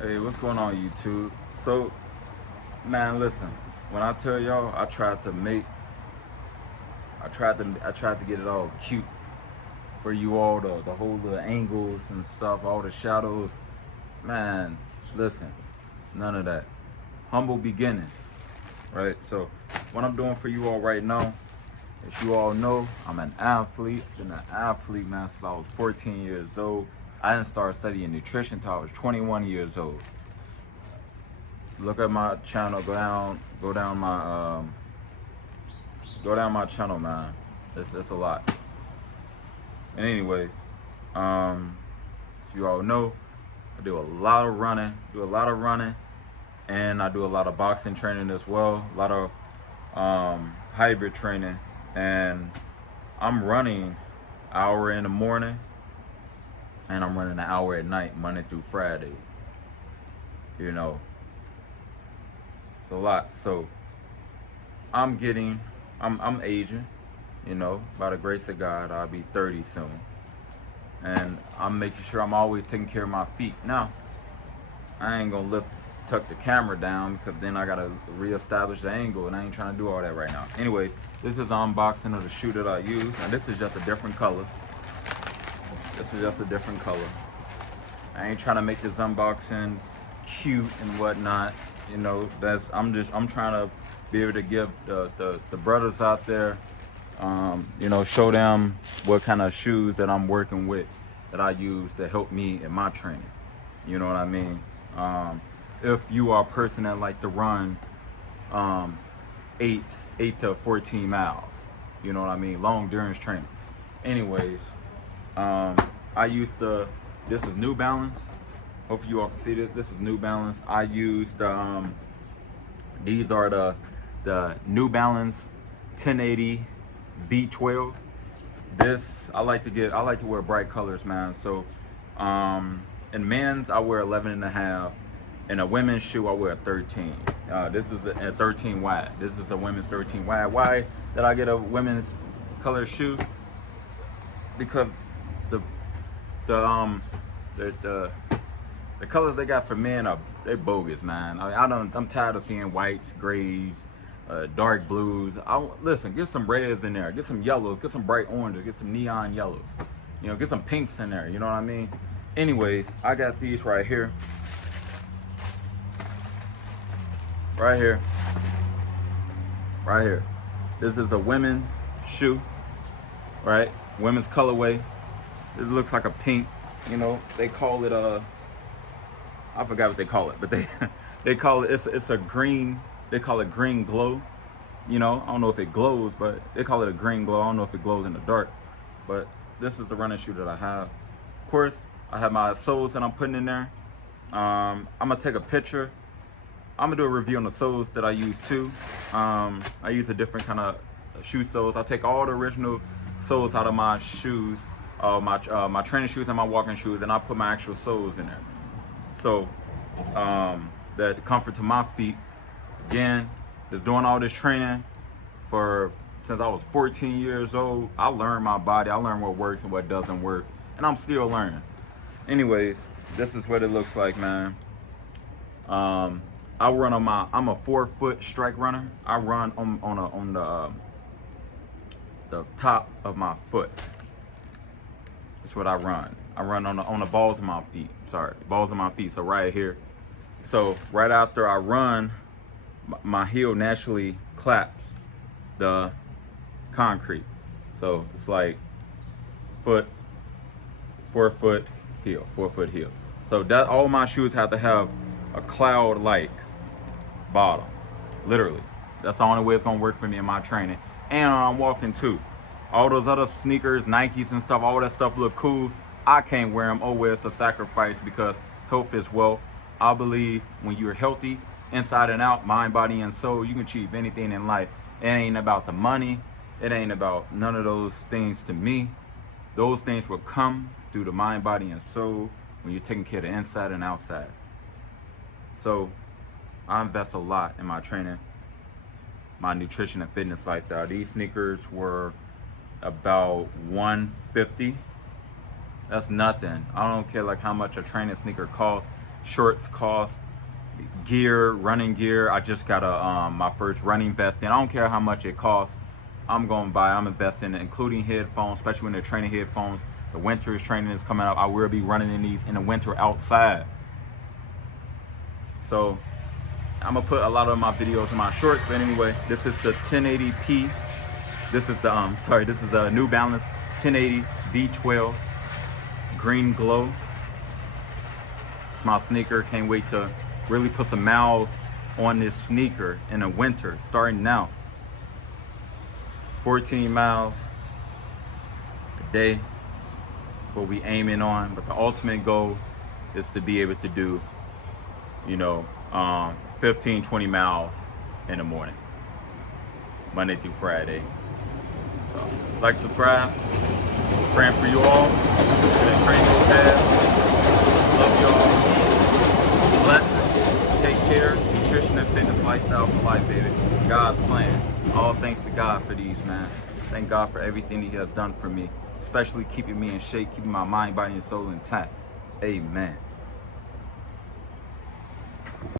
Hey, what's going on, YouTube? So, man, listen. When I tell y'all, I tried to get it all cute for you all, the whole little angles and stuff, all the shadows. Man, listen, none of that. Humble beginnings, right? So, what I'm doing for you all right now, as you all know, I'm an athlete. Been an athlete, man, since I was 14 years old. I didn't start studying nutrition until I was 21 years old. Look at my channel. Go down my channel, man. It's a lot. And anyway, as you all know, I do a lot of running. And I do a lot of boxing training as well. A lot of hybrid training, and I'm running an hour in the morning, and I'm running an hour at night, Monday through Friday. You know, it's a lot. So I'm aging, by the grace of God, I'll be 30 soon. And I'm making sure I'm always taking care of my feet. Now, I ain't gonna tuck the camera down because then I gotta reestablish the angle, and I ain't trying to do all that right now. Anyways, this is unboxing of the shoe that I use, and this is just a different color. I ain't trying to make this unboxing cute and whatnot. I'm trying to be able to give the brothers out there, show them what kind of shoes that I'm working with, that I use to help me in my training. You know what I mean? If you are a person that like to run um, 8 to 14 miles, you know what I mean? Long endurance training. Anyways, I used this is New Balance. Hopefully you all can see this. This is New Balance. I used these are the New Balance 1080 v12. This I like to wear bright colors, man. So in men's I wear 11 and a half. In a women's shoe I wear a 13. This is a 13 wide. This is a women's 13 wide. Why did I get a women's color shoe? Because the the um the the colors they got for men they're bogus, man. I'm tired of seeing whites, grays, dark blues. Listen, get some reds in there, get some yellows, get some bright oranges, get some neon yellows. Get some pinks in there. You know what I mean? Anyways, I got these right here. Right here. Right here. This is a women's shoe, right? Women's colorway. It looks like a pink. They call it I forgot what they call it, but they call it it's a green. They call it green glow. I don't know if it glows, but they call it a green glow. I don't know if it glows in the dark, but this is the running shoe that I have. Of course, I have my soles that I'm putting in there. I'm gonna take a picture. I'm gonna do a review on the soles that I use too. I use a different kind of shoe soles. I take all the original soles out of my shoes, my training shoes and my walking shoes, and I put my actual soles in there. So that comfort to my feet. Again, just doing all this training since I was 14 years old. I learned my body. I learned what works and what doesn't work, and I'm still learning. Anyways, this is what it looks like, man. I run I'm a 4-foot strike runner. I run on the top of my foot. That's what I run. I run on the balls of my feet. Sorry, balls of my feet. So right here. So right after I run, my heel naturally claps the concrete. So it's like 4-foot heel, 4-foot heel. So that all my shoes have to have a cloud-like bottom. Literally. That's the only way it's gonna work for me in my training. And I'm walking too. All those other sneakers, Nikes and stuff, all that stuff look cool. I can't wear them. Oh well, it's a sacrifice because health is wealth. I believe when you're healthy, inside and out, mind, body, and soul, you can achieve anything in life. It ain't about the money. It ain't about none of those things to me. Those things will come through the mind, body, and soul when you're taking care of the inside and outside. So I invest a lot in my training, my nutrition and fitness lifestyle. These sneakers were about $150. That's nothing. I don't care like how much a training sneaker costs. shorts cost, gear, running gear. I just got my first running vest, and I don't care how much it costs. I'm investing, including headphones, especially when they're training headphones. The winter training is coming up. I will be running in these in the winter outside. So I'm gonna put a lot of my videos in my shorts. But anyway, this is the 1080p. This is the this is the New Balance 1080 v12 green glow. It's my sneaker. Can't wait to really put some miles on this sneaker in the winter, starting now. 14 miles a day is what we aiming on, but the ultimate goal is to be able to do, 15, 20 miles in the morning, Monday through Friday. So, like, subscribe. Praying for you all. And train your path. Love y'all. Blessings. Take care. Nutrition and fitness lifestyle for life, baby. God's plan. All thanks to God for these, man. Thank God for everything He has done for me, especially keeping me in shape, keeping my mind, body, and soul intact. Amen.